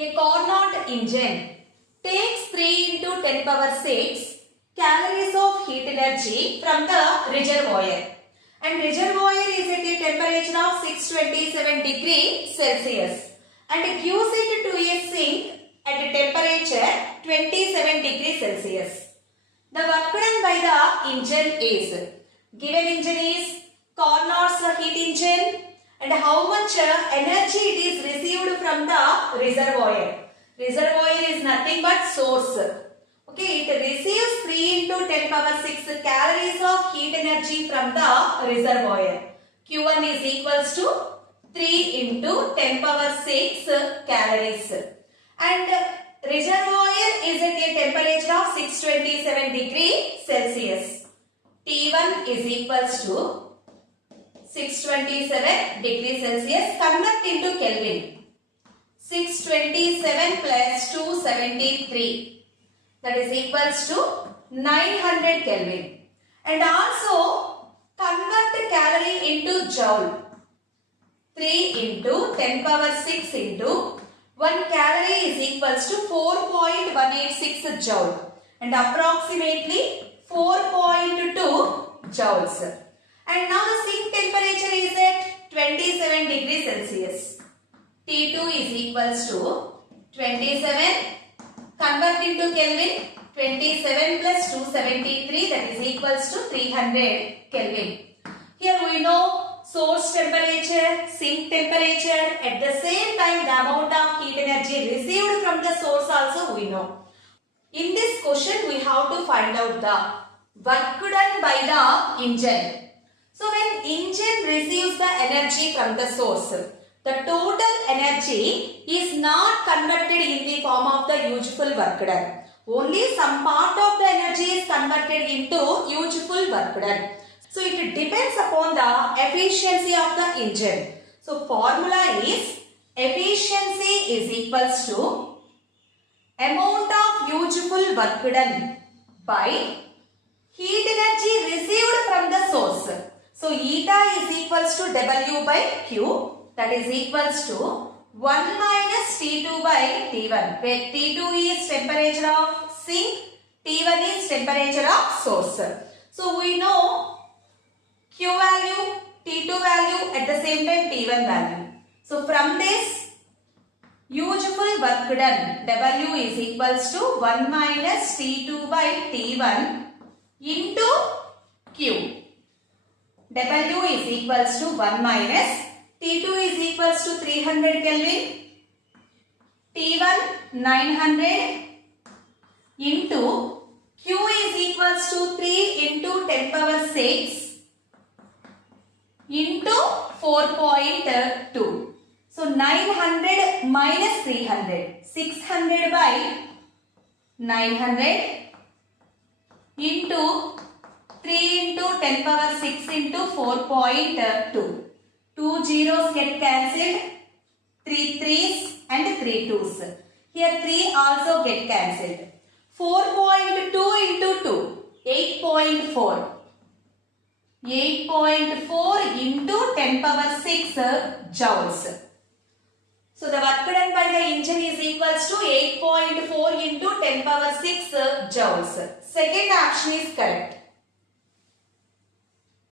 A Carnot engine takes 3 into 10 power 6 calories of heat energy from the reservoir. And reservoir is at a temperature of 627 degrees Celsius and gives it to a sink at a temperature 27 degrees Celsius. The work done by the engine is, given engine is Carnot's heat engine, and how much energy it is received from the reservoir. Reservoir is nothing but source. Okay, it receives 3 into 10 power 6 calories of heat energy from the reservoir. Q1 is equals to 3 into 10 power 6 calories. And reservoir is at a temperature of 627 degrees Celsius. T1 is equals to 627 degrees Celsius. Convert into Kelvin. 627 plus 273. That is equals to 900 Kelvin. And also convert calorie into joule. 3 into 10 power 6 into 1 calorie is equals to 4.186 joule. And approximately 4.2 joules. And now the sink temperature is at 27 degrees Celsius. T2 is equals to 27. Convert into Kelvin. 27 plus 273, that is equals to 300 Kelvin. Here we know source temperature, sink temperature. At the same time, the amount of heat energy received from the source also we know. In this question, we have to find out the work done by the engine. So when engine receives the energy from the source, the total energy is not converted in the form of the useful work done. Only some part of the energy is converted into useful work done. So it depends upon the efficiency of the engine. So formula is efficiency is equals to amount of useful work done by heat energy received from the source. So eta is equals to W by Q, that is equals to 1 minus T2 by T1, where T2 is temperature of sink, T1 is temperature of source. So we know Q value, T2 value, at the same time T1 value. So from this, useful work done, W is equals to 1 minus T2 by T1 into Q. W is equals to 1 minus T2 is equals to 300 Kelvin, T1 900 into Q is equals to 3 into 10 power 6 into 4.2. So 900 minus 300, 600 by 900 into 3 into 10 power 6 into 4.2. 2 zeros get cancelled, 3 threes and 3 twos. Here 3 also get cancelled. 4.2 into 2, 8.4. 8.4 into 10 power 6 joules. So the work done by the engine is equals to 8.4 into 10 power 6 joules. Second option is correct.